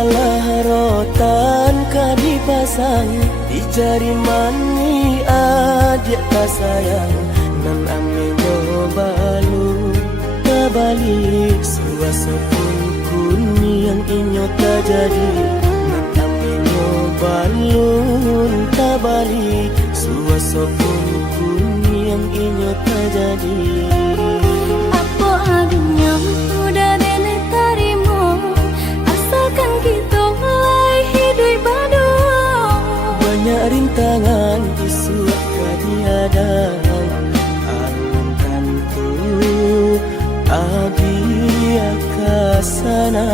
salah rotan ka dipasang di jari mani adik tak sayang nan ame balu kabalik suasa kun yang inyo tak jadi nan ame balun kabalik suasa kun yang inyo tak jadi. Apa adanya udah dene tarimo asalkan kita mulai hidup baru. Banyak rintangan disuap kadiadang alunkan tu adia kasana.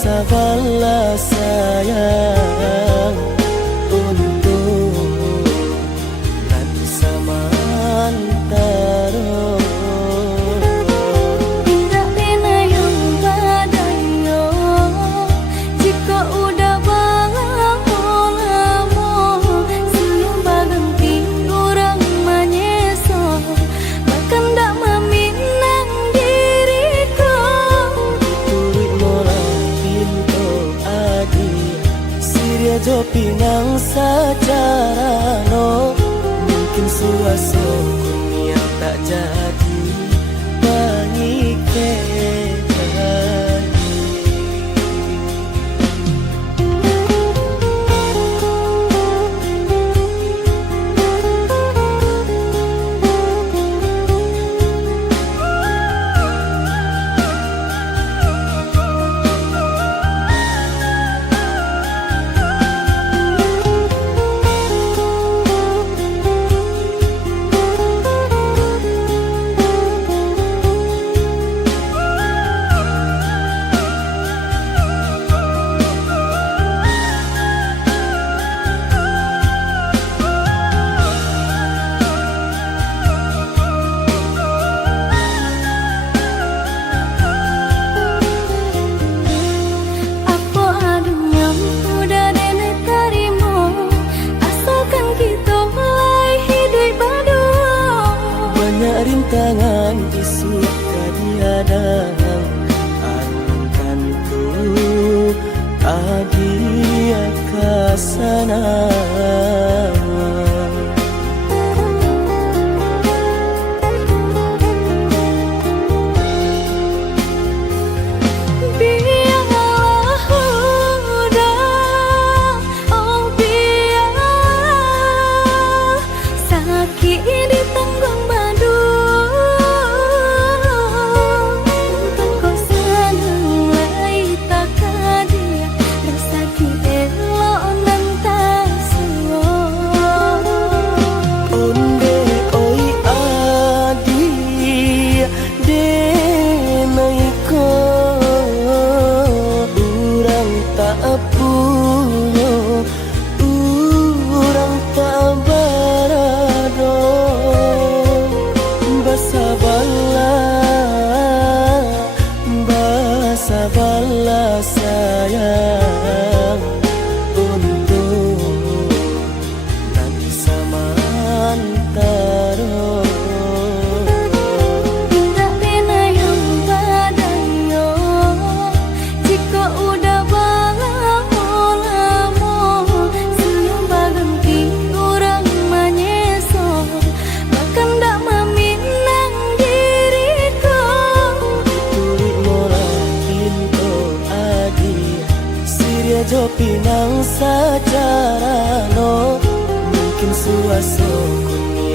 Sabarlah sayang untuk nanti samantara. Tidak pernah yang badayo jika udah lamo siang baganti orang menyeso bahkan tak meminang diriku. Turik mola Siria jo pinang secara no mungkin suaso kunia tak jadi mengikat. Rintangan disuap kadiadang alunkan tu adia kasana. Sabarlah sayang untuk nanti samantara. Tidak pernah yang badayo jika udah lamo siang baganti orang menyeso bahkan tak meminang diriku. Tulik mola Siria jo pinang secara no mungkin suaso kunia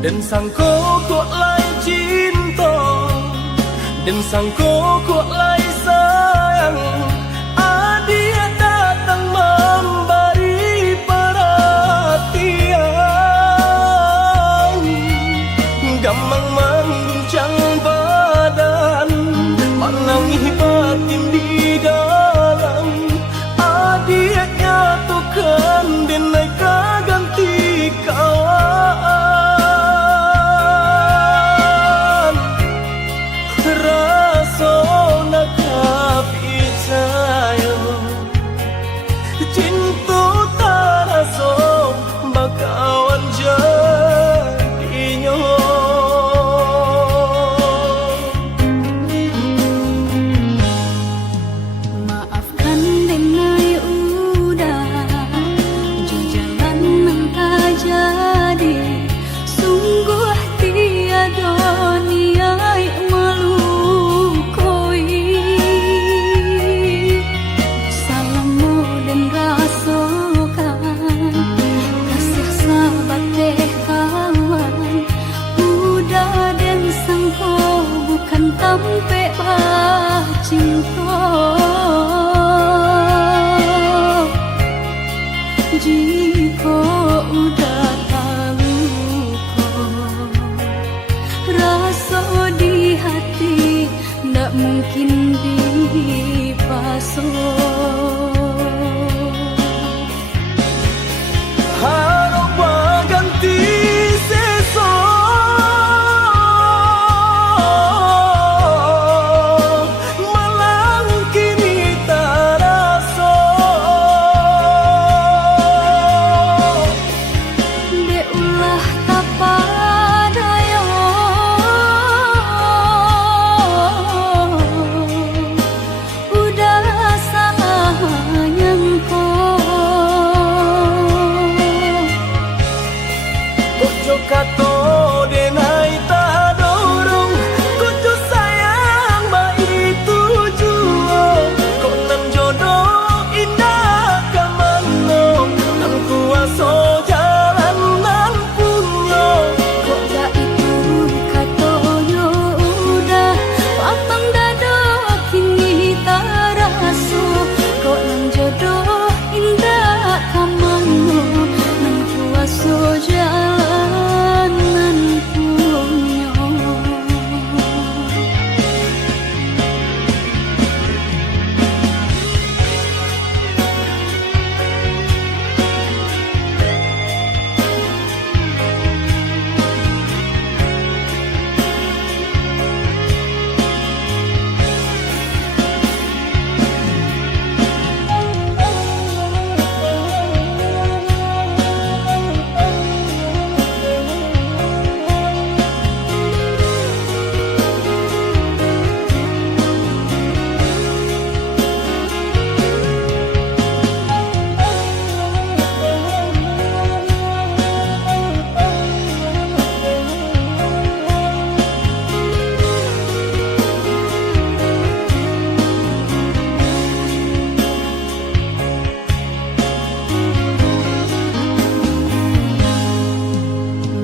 Dan sangko kok lai cinta, dan sangko kok lai sayang. Dia datang memberi perhatian, gampang mengguncang badan, menangis batin di dalam. Dia nyatukan denai kaganti kawan. Rasa nak percaya cinta taraso bakawan jadinya. Maafkan denai udah jalan nang tak jadi, sungguh tiada niat melukoi. Salahmu dan rasakan kasih sahabat teh kawan. Udah dan sangko bukan tampe cinta. Jika udah tahu kok rasa di hati ndak mungkin dipasung. Harap ganti seso, malang kini taraso. De ulah tapadaya, udah salah nyangko. Kojo kato denai tak dorong, kojo sayang ba itu jua. Kok nan jodoh indah kamano, nan kuaso jalan nan punyo. Kok dah itu katonyo udah papang dado kini taraso. Kok nang jodoh indah kamano, nang kuaso jalan nan punyo.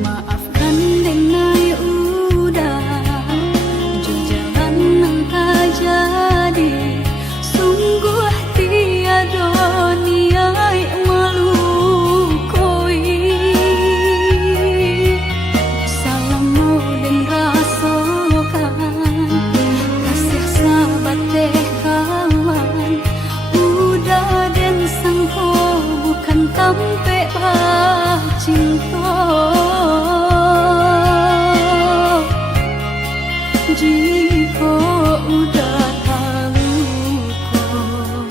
Maafkan denai udah jalan nang tak jadi, sungguh tiada niat melukoi. Salahmu dan rasakan kasih sahabat teh kawan. Udah dan sangko bukan tampe cinta. Jika udah tahu kok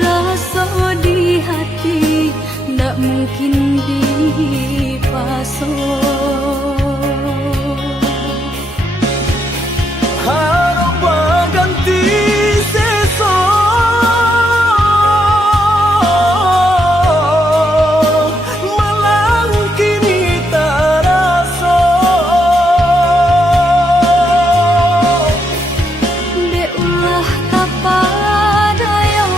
rasa di hati ndak mungkin dipasung. Harap ganti seso, malang kini taraso. De ulah tapadaya,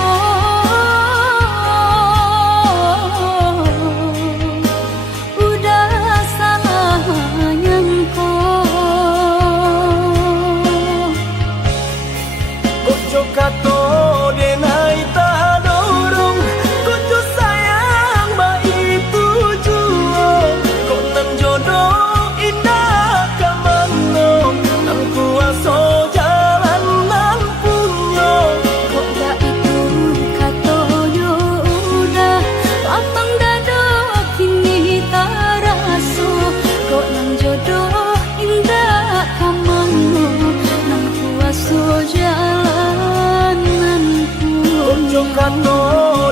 udah salah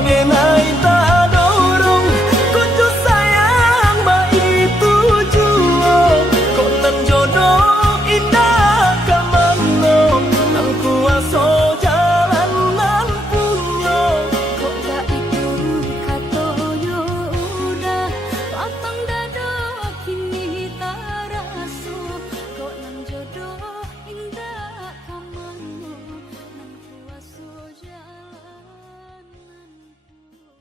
denai tak dorong Kojo sayang baik tujuan Kok nan jodoh indah kamano Nang kuaso jalan nan punyo Kok gak itu katoyo udah Papang dado kini tak raso Kok nan jodoh indah kamano Nan kuaso jalan nan punyo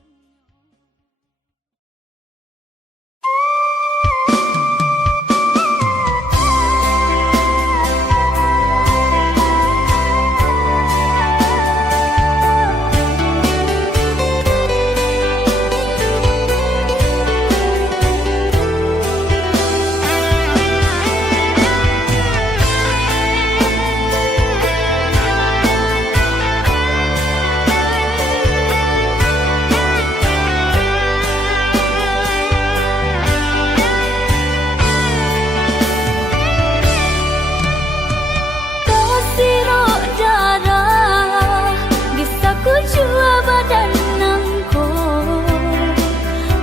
Tosiro darah bisa ku jua badan nangko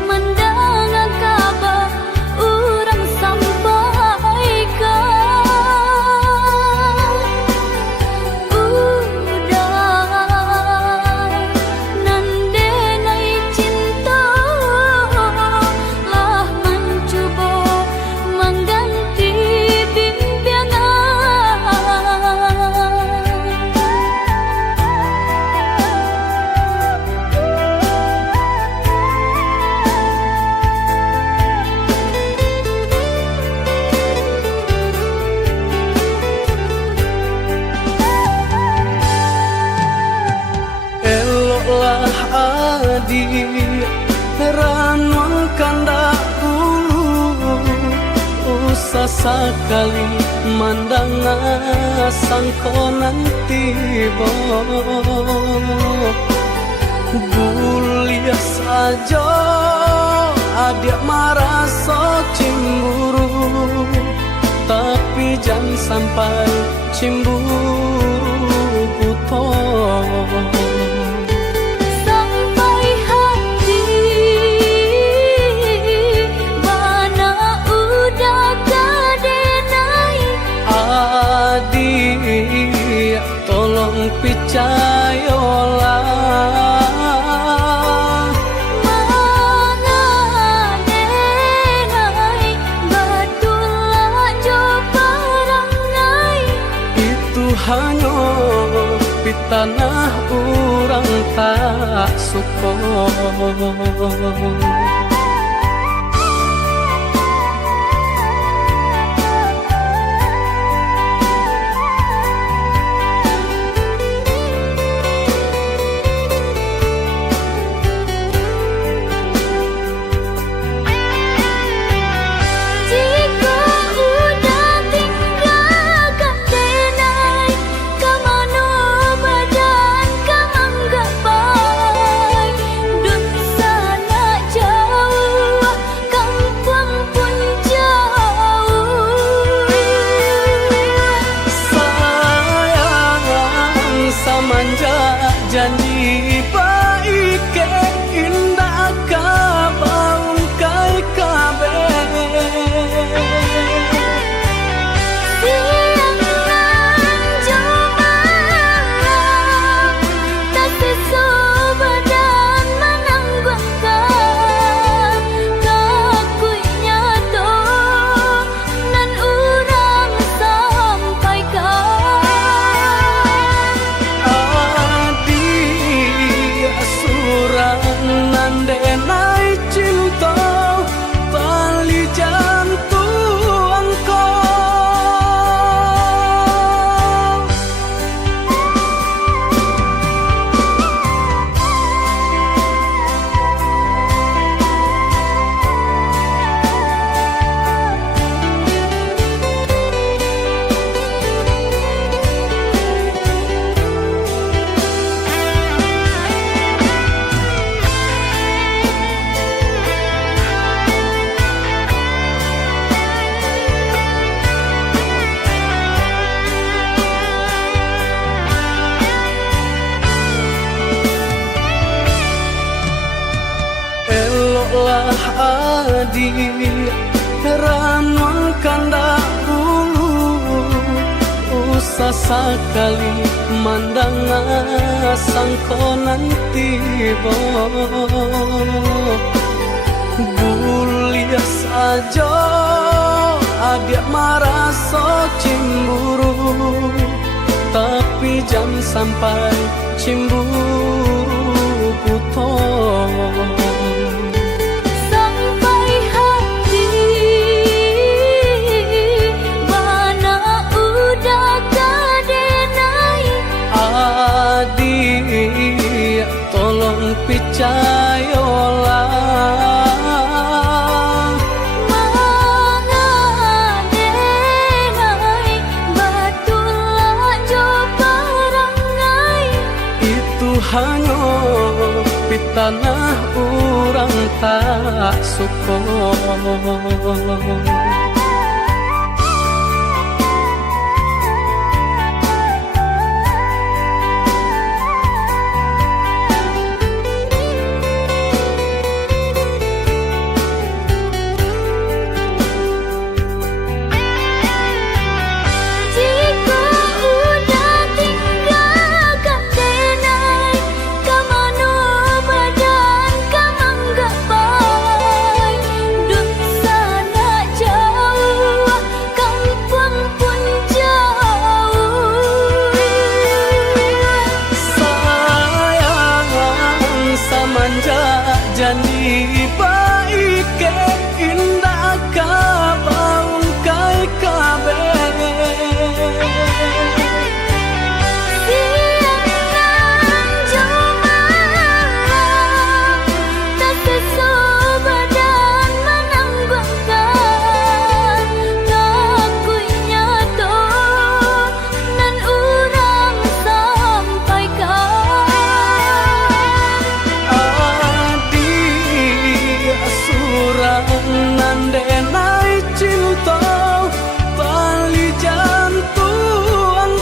Mandang kabar urang sampaikan Udah nandenai cinta Lah mencoba mengganti bimbingan Eloklah adik Ranwang kandak dulu Usah sekali mandang sangko nanti Buliah saja adik marah so cemburu Tapi jangan sampai cemburu buto Sampai hati Mana udah kadenai Adik tolong percayalah Mangadenai Batulah jo parangai Itu hanya pitanah orang tak suka Jika udah tinggalkan denai Kamano badan kamang gapai Dun sana jauh dah adik ranuang kandak bulu usah sekali mandang sangko nanti bo bulia saja adik merasa cemburu tapi jangan sampai cemburu putus sampai hati bana udah kadenai adik tolong percayalah hanya pitanah orang tak suka janji baik ke indah kabaung kai kabe siang nan cuma tak sesobadan menanggungkan ngakuinya toh nan urang sampaikan nandenai cinta tali jantung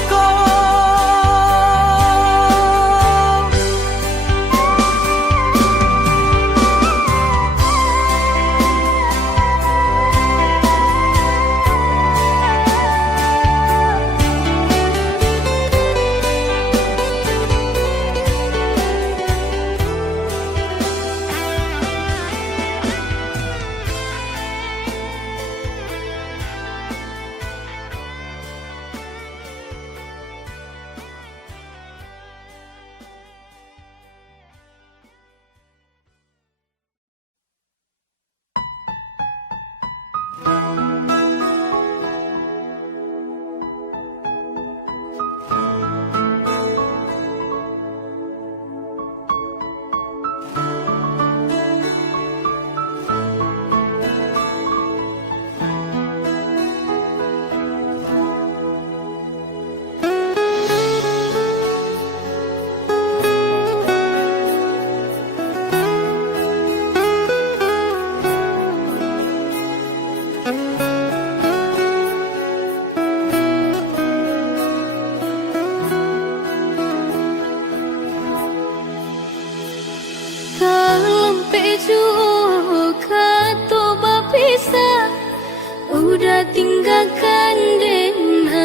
udah tinggalkan denai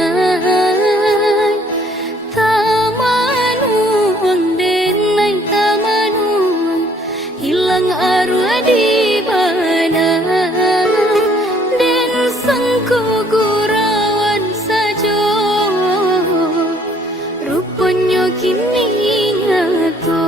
tamanung denai tamanung hilang arwah di mana den sangko gurawan sajo rupanya kini nyato.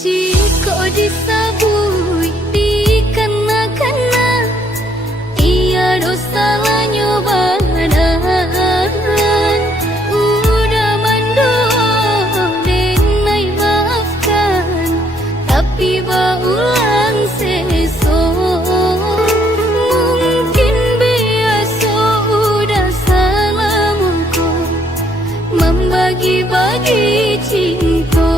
Jika disabui dikena-kena ia dosa lah nyobanan udah mandor denai maafkan tapi baulang sesok mungkin biasa udah salah muka membagi-bagi cinta.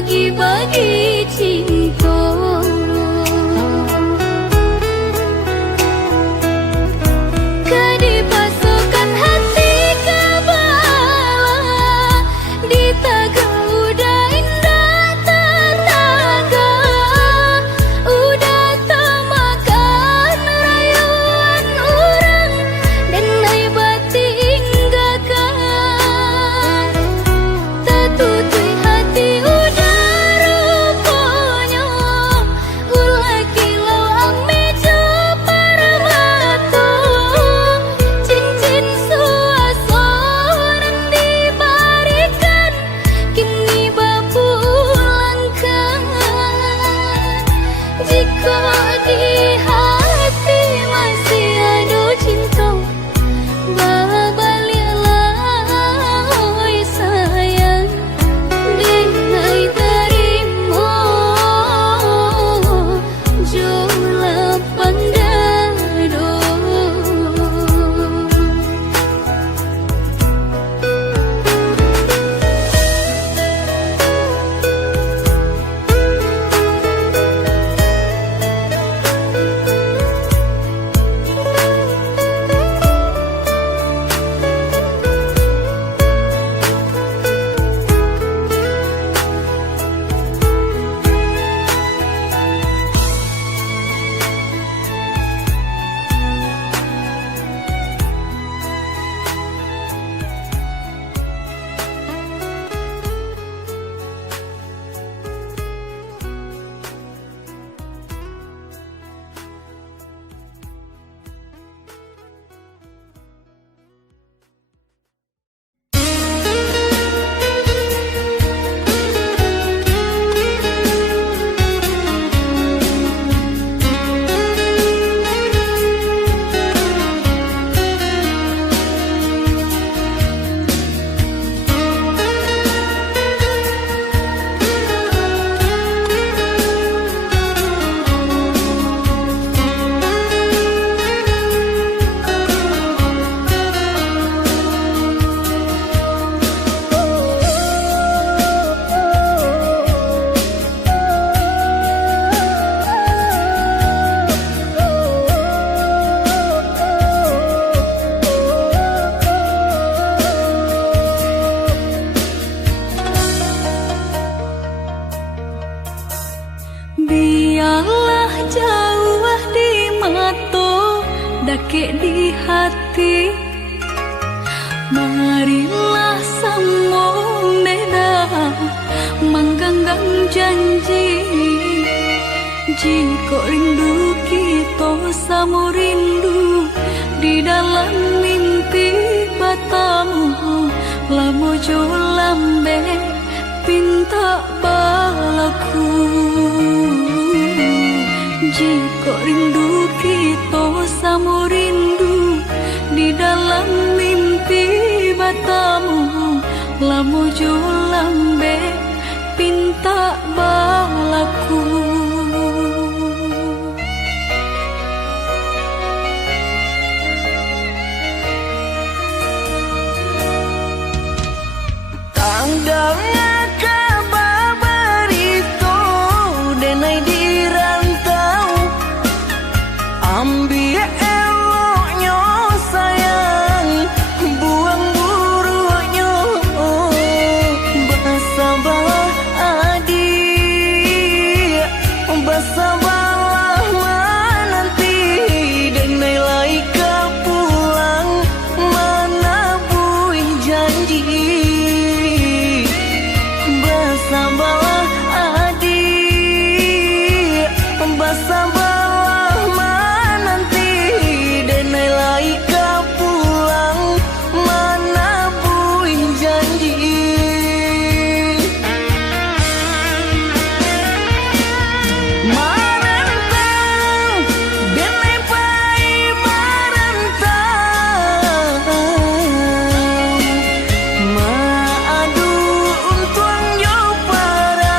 bagi-bagi cinta. Kadipasukan hati ke bala, ditaga udah indah tataga, udah tamakan rayuan orang dan nai bati inggakan. Tatutui hati udah rupanya, ulah kilau ang medyo para mata. Cincin suasoran dibarikan, kini bapulangkan. Jika di hati masih ada cinta, babalialah oi sayang, denai terima jula pandado. Biarlah jauh di mata, dake di hati. Marilah sambung beda, mengganggang janji. Jika rindu kita sama rindu, di dalam mimpi batamu, lamo jo lambe pinta balaku. Jika rindu kita sama rindu, di dalam mimpi batamu, lamo jo lambe pinta balaku. Tanggalnya kabar itu denai dirantau, ambil eloknya sayang, buang buruknya. Bersabarlah adik, bersabarlah menanti, denai laika pulang mana buih janji. Bersabarlah adik, bersabarlah menanti, denai laika pulang mana buih janji. Marantau, denai pai marantau, maadu untuang jo para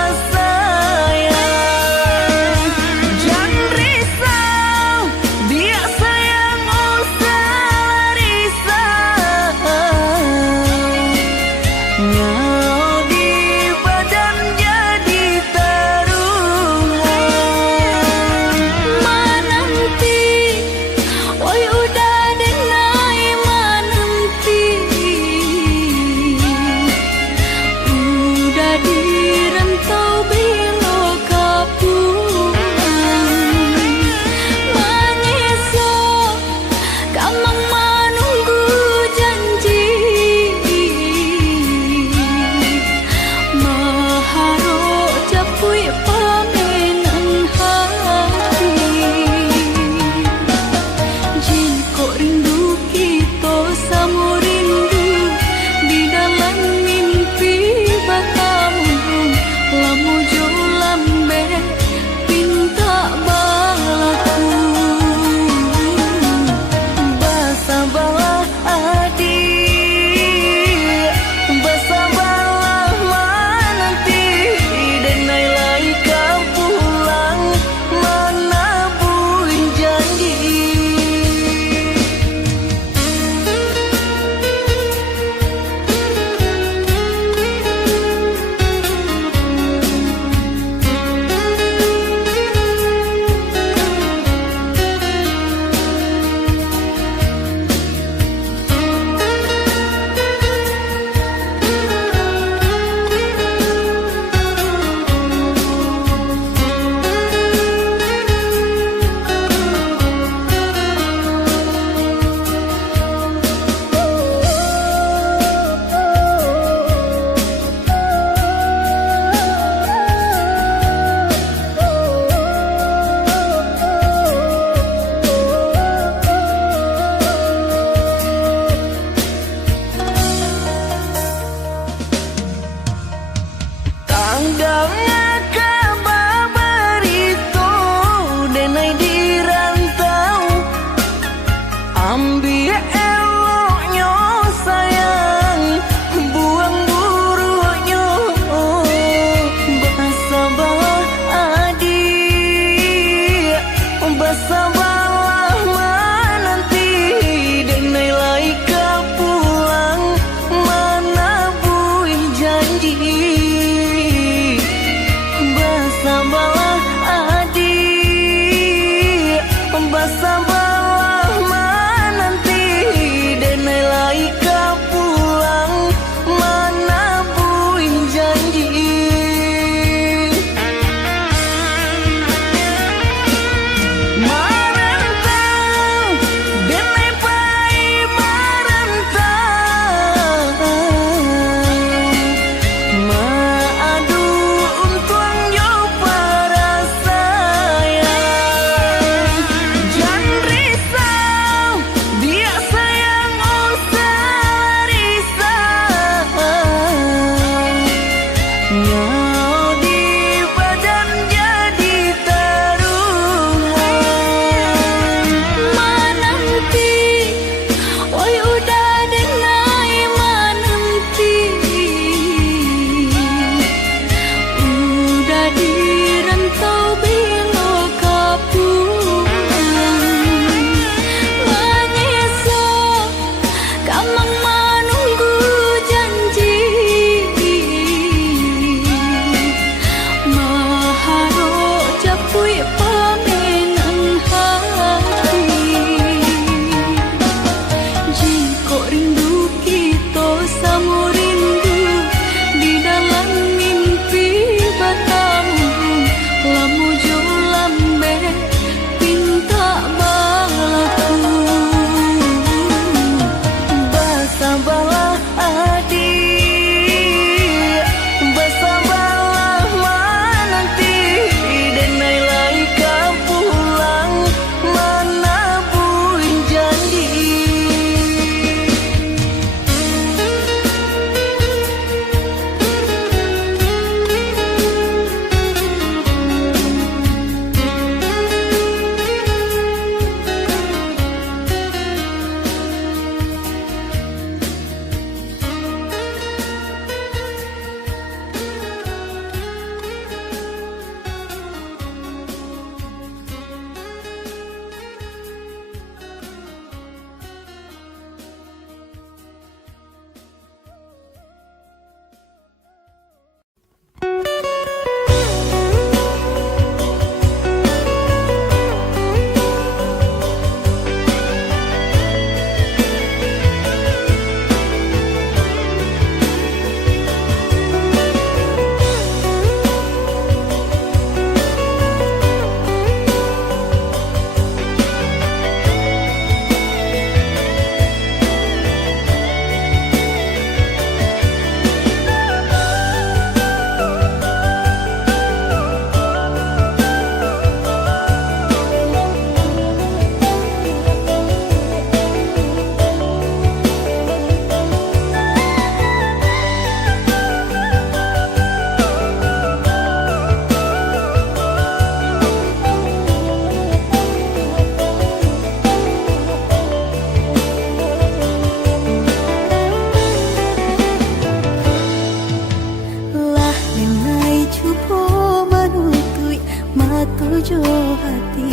tujuh hati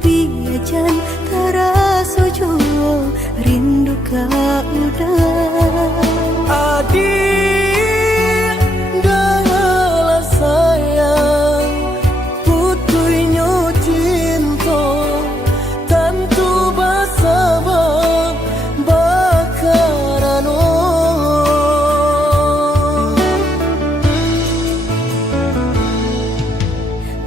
biajan terasa jauh rindu kau udah adik dengarlah sayang putuinyo cinta tentu basabang bakarano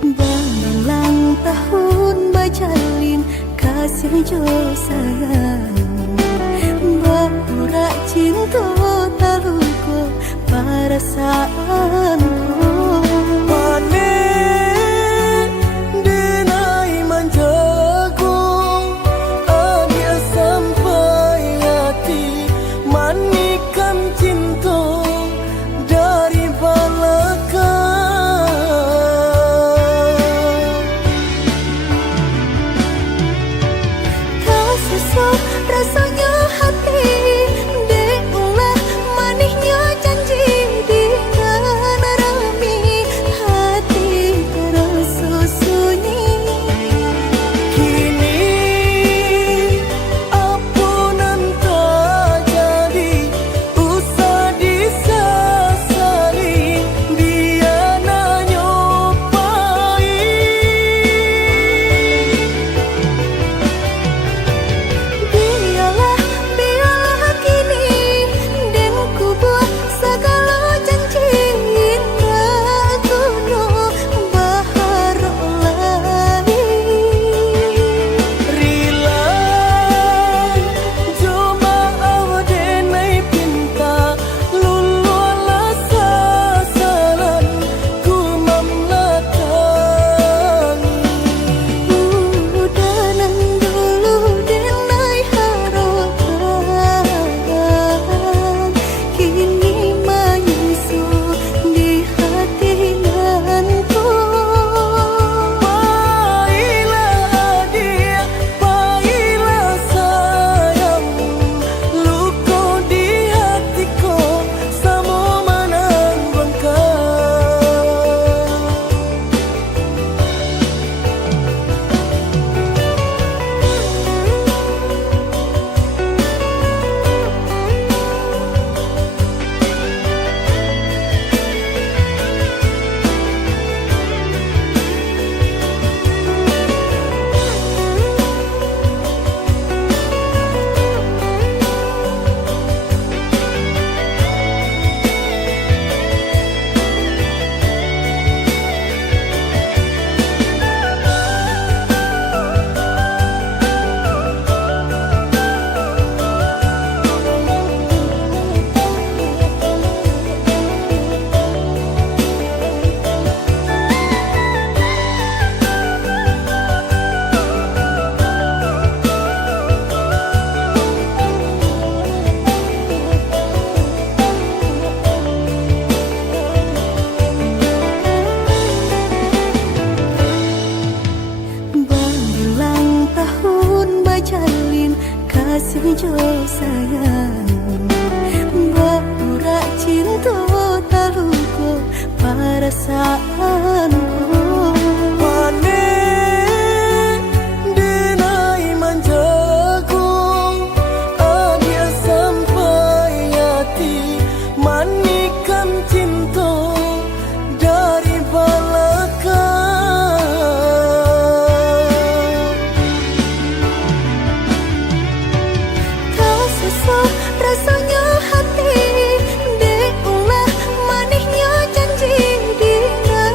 Berulang tahun bajalin kasih jo sayang Berurak cinta taluku perasaanku Panen denai menjagung adia sampai hati manikan cinta dari belakang Tersesat rasanya hati Deulah manisnya janji dengan rami hati terasa sunyi kini ampunan tak jadi usah disesali dia nanya Biarlah kini dan ku buat segala janji indah kuno baharu lagi Rila Joma awdenai pinta Lulu ala sasaran Ku mamlatangi Udanan dulu denai harapan Kini menyusu di hati nanku Baiklah dia, baiklah sayang Luka di hatiku Sama menanggung Berulang tahun bajalin kasih jo sayang Berurak cinta taluku perasaanku Panen denai menjagung adia sampai hati manikan cinta dari belakang Tersesat rasanya hati Deulah manisnya janji dengan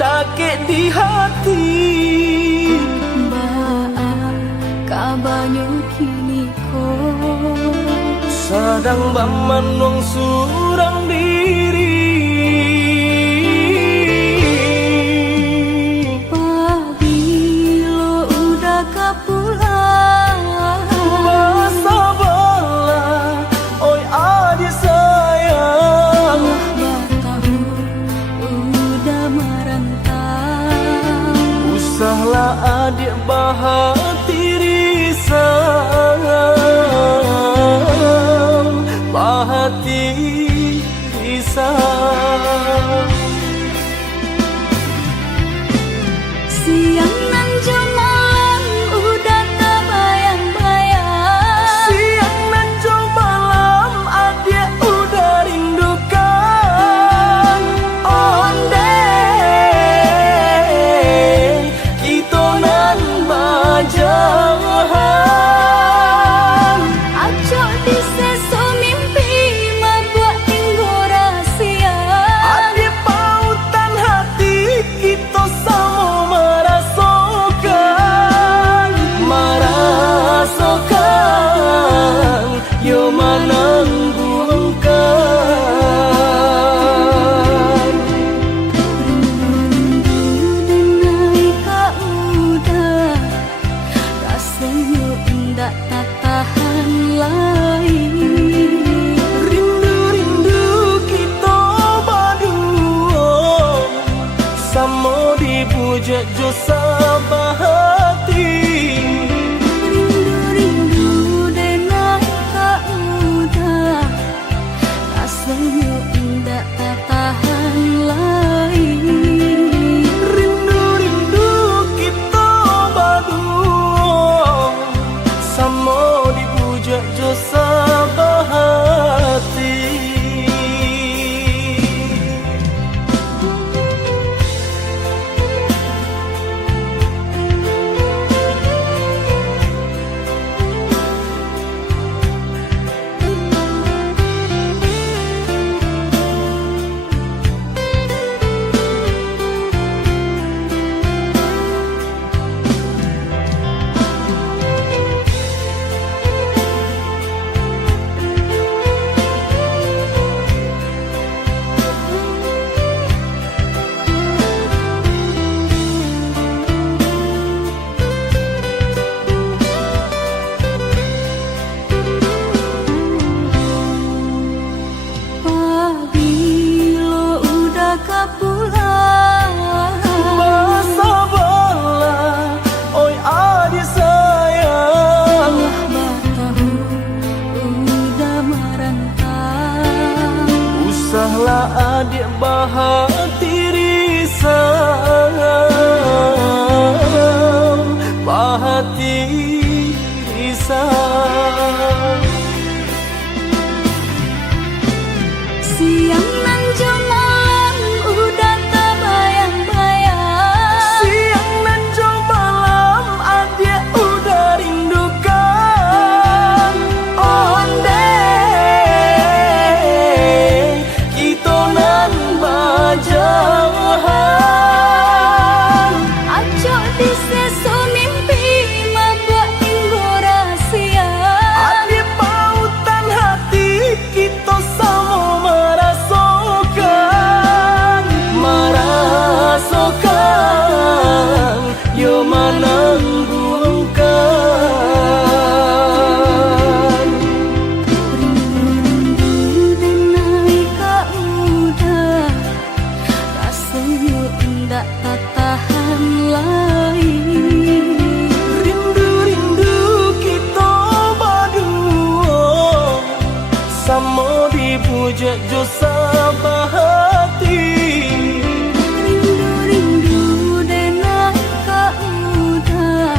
dake di hati. Baang kabanyu kini ko Sadang baman wong surang diri. Pabilo udah kapulang Masa bala, oi adik sayang. Batahun udah merantau Usahlah adik bahati risang, bahati risang. Siang nan malam udah terbayang-bayang Siang dan jauh malam adik udah rindukan. Ondeng kita nan bajahan. Acok di seso mimpi membuat tinggal rahasia Adik pautan hati kita sama merasakan yo menangguhkan. Rindu denai kak udah rasanya indah tak tahan lagi Rindu-rindu kita berdua sama dibujuk jo sabahati. Rindu denai kak udah rasanya indah tak tahan lagi Rindu-rindu kita berdua sama dibujuk jo sabahati. Pabilo udah kapulang Masa bala, oi adik sayang. Batahun udah merantau Usahlah adik bahati risang, bahati risang. Siang nan malam udah terbayang-bayang Siang dan jauh malam adik udah rindukan. Ondeng kita nan bajahan. Acok di seso mimpi membuat tinggal rahasia Adik pautan hati kita sama merasakan yo menangguhkan. Rindu denai kak udah rasanya indah tak tahan lagi Rindu-rindu kita berdua sama dibujuk jo sabahati. Rindu denai kak udah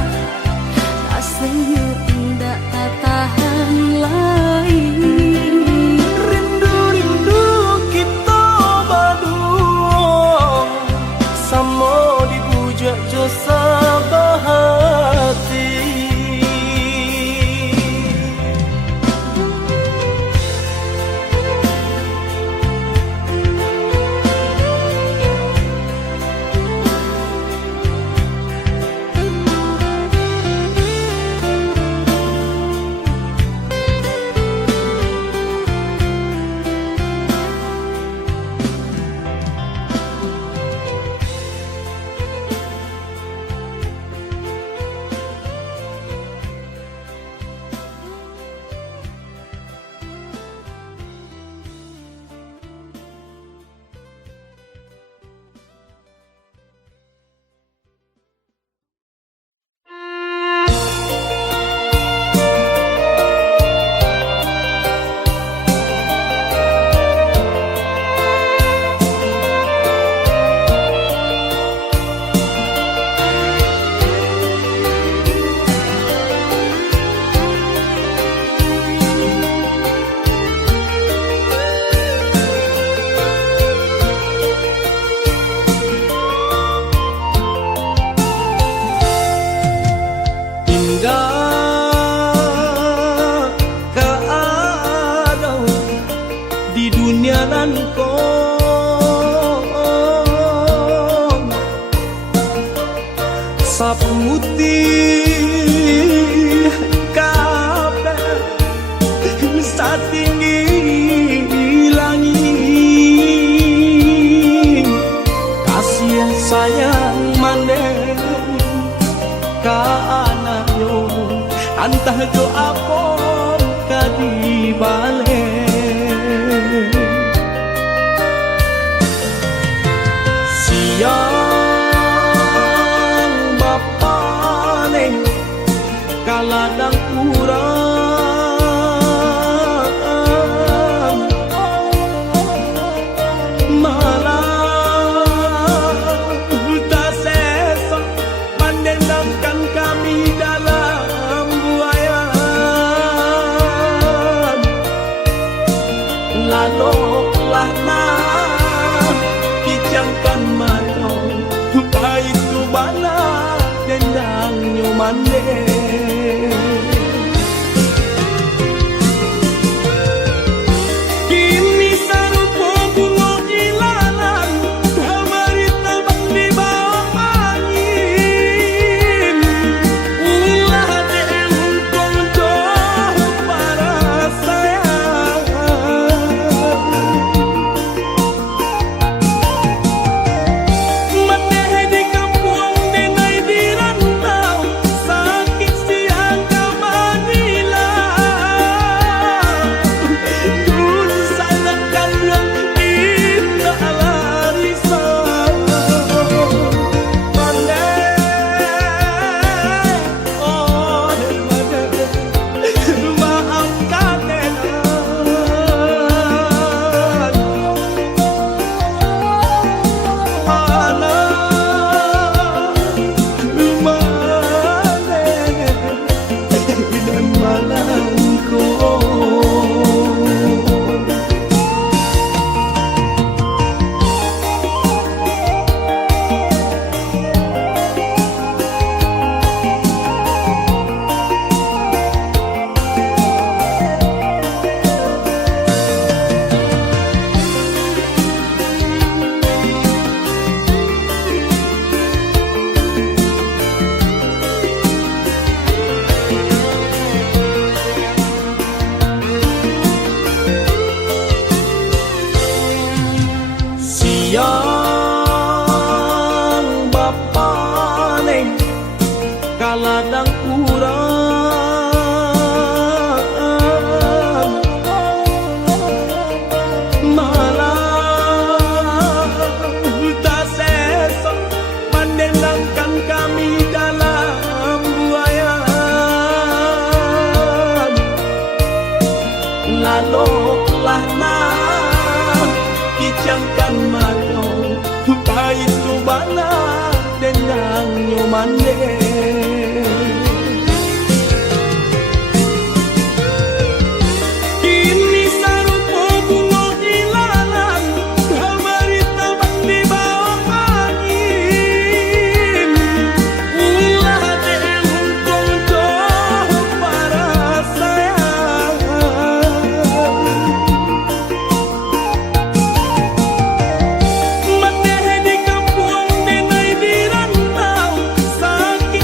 rasanya indah tak tahan lagi Rindu-rindu kita berdua sama dibujuk jo sabahati. saputih kabeh satinggi langit kasih sayang mandeng ka anakyo antah jo apon kadi balik siang bapane kaladang urang malah tak sesok mendendamkan kami dalam buayan laloklah nah kijangkan mato itu bana dendang nyomande kini sarupo bunga ilalang hamarita bang di bawah angin ulah de untuk para sayang siang bapane kaladang urang malah tak sesok mendendangkan kami dalam buayan laloklah nah kijangkan mato itu bana dendang nyomande kini sarupo bunga ilalang hamarita bang di bawah angin ulah de untuk para sayang sakit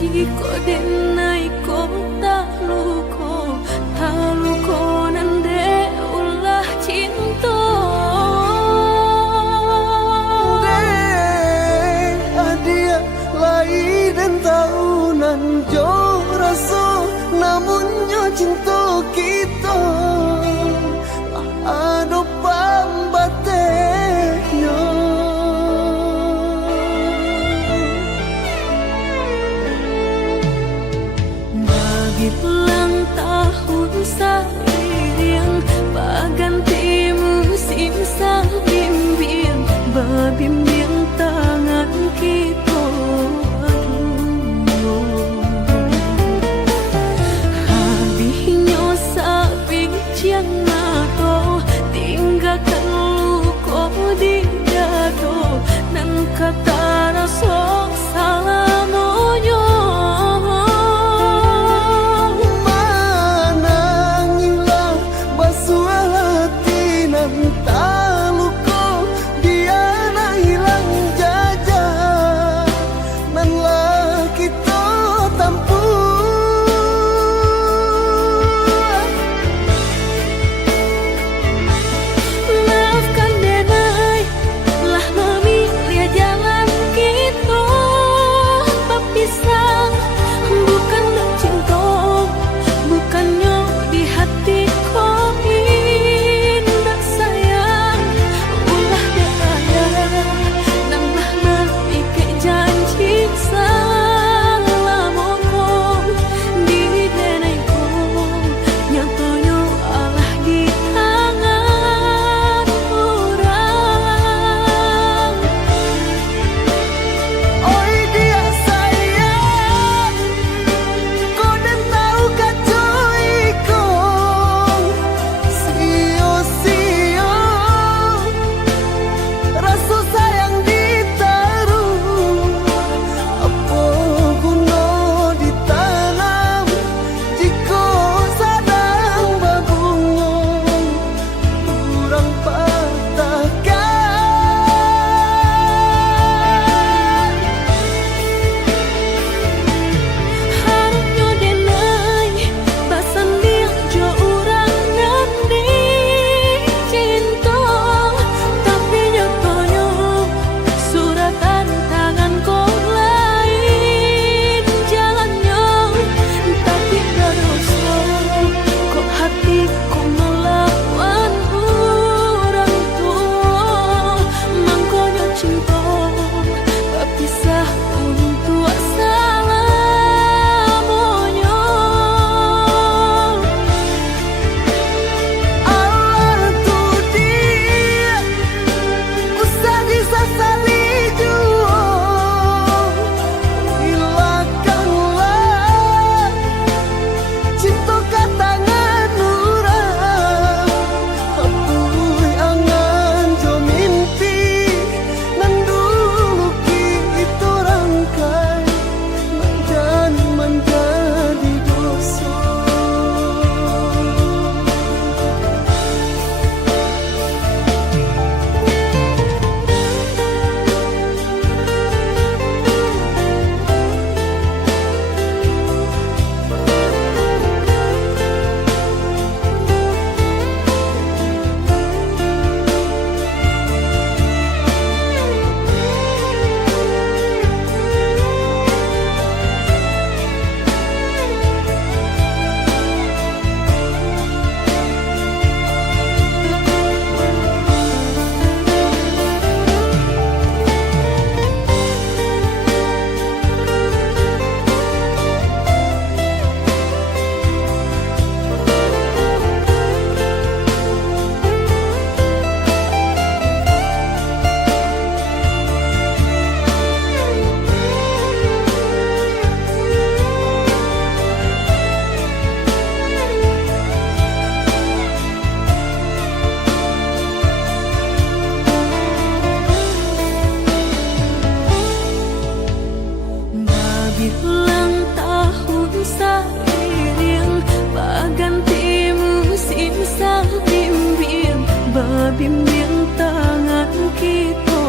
Jiko denai ko taluko nande ulah cinta. Adia lahir dan tahunan jo rasa namun nyo cinta kita ado pambatenyo. Bagi ulang tahun seiring berganti musim sabimbing berbimbing tangan kita. Habisnya sabing ciang nato tinggalkan luka di dado dan kata rasa salamonya. bimbing tangan kita.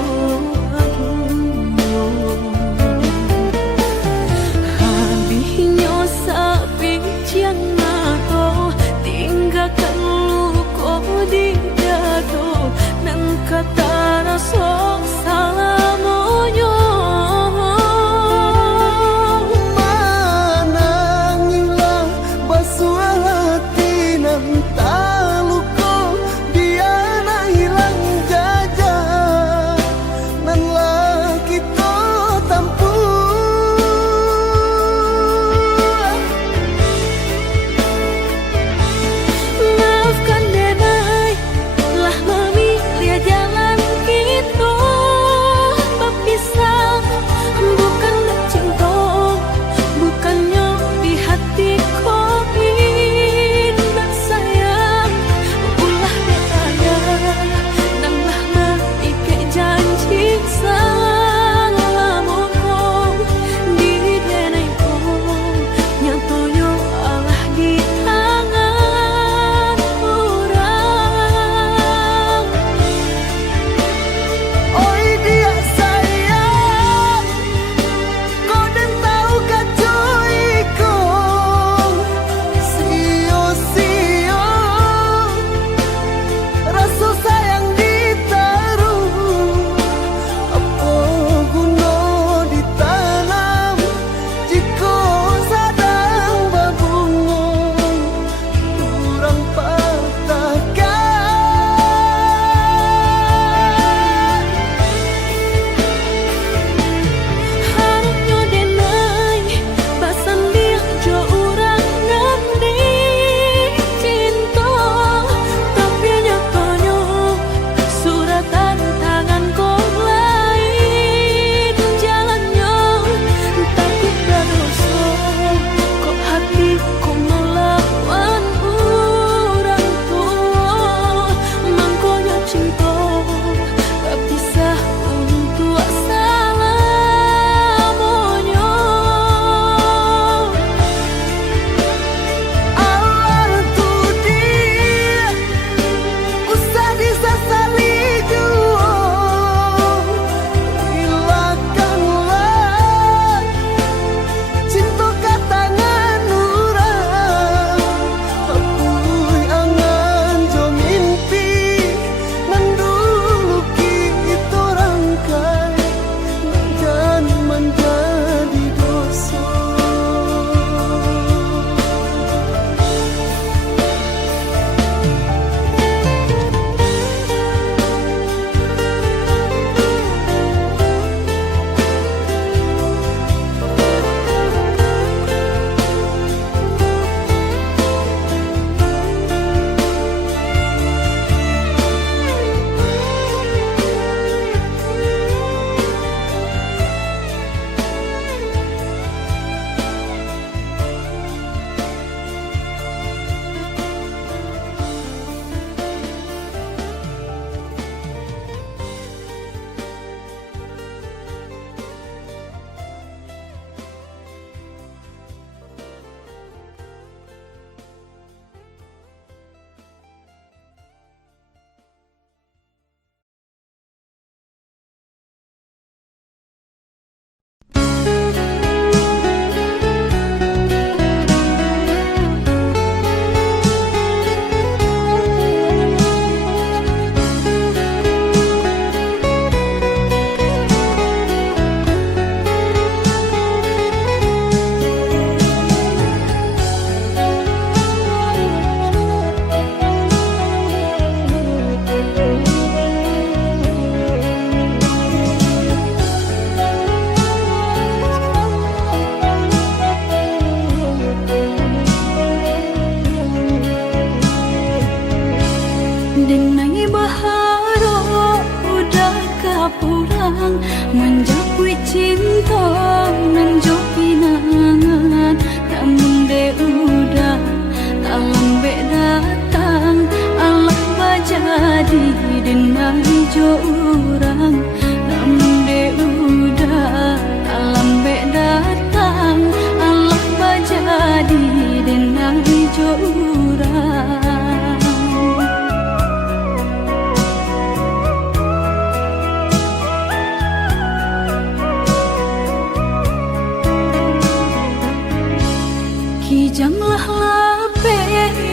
Kijanglah lape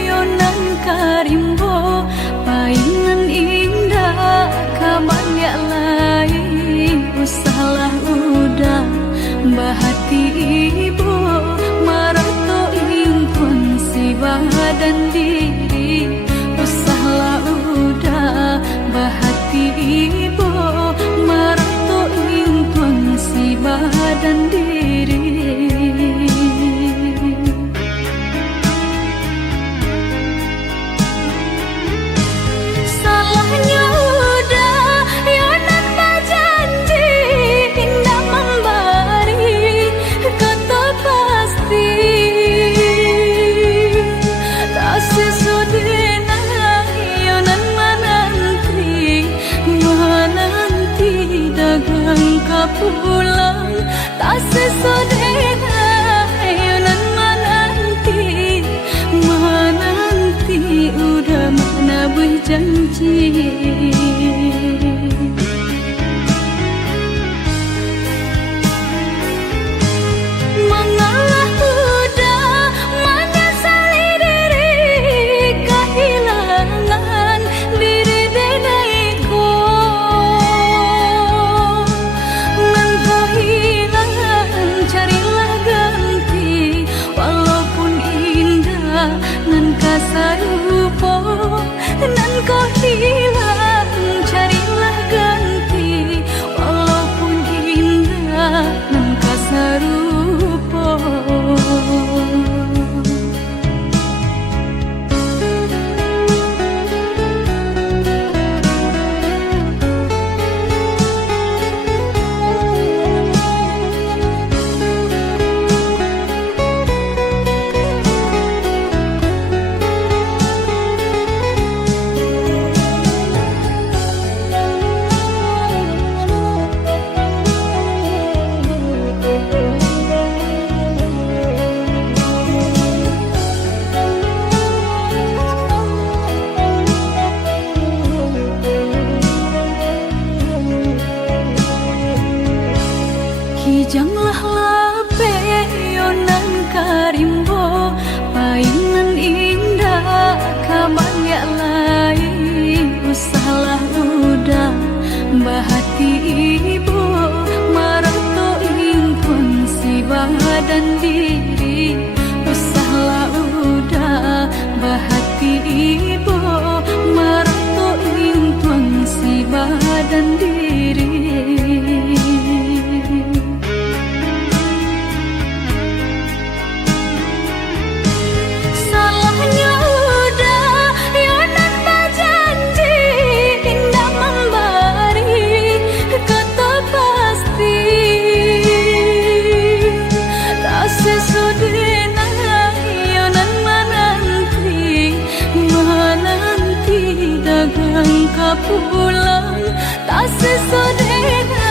yonan karimbo paingan indah kabanyak lain usahlah udah bahati ibu marato impun si badan diri usahlah udah bahati ibu marato impun si badan diri. Pulang tak sesodena yonan menanti udah mana berjanji. Mengalah udah menyesali diri kehilangan diri denaiku. Nan kasarupo nan kau hilang carilah ganti walaupun indah nan kasarupo. Kijanglah lape yonan karimbo paingan indah kabanyak lain usahlah udah bahati ibu marato impun si badan diri usahlah udah bahati ibu marato impun si badan diri. Pulang tak sesodena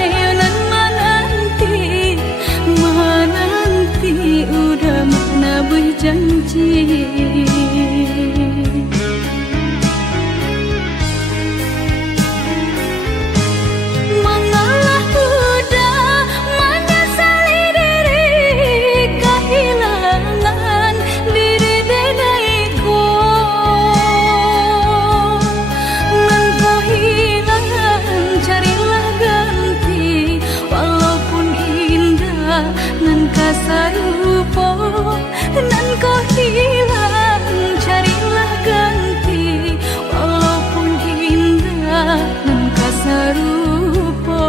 yonan menanti udah mana berjanji. Mengalah udah menyesali diri kehilangan diri denaiku. Nan kasarupo nan kau hilang carilah ganti walaupun indah nan kasarupo.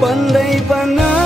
pandai panah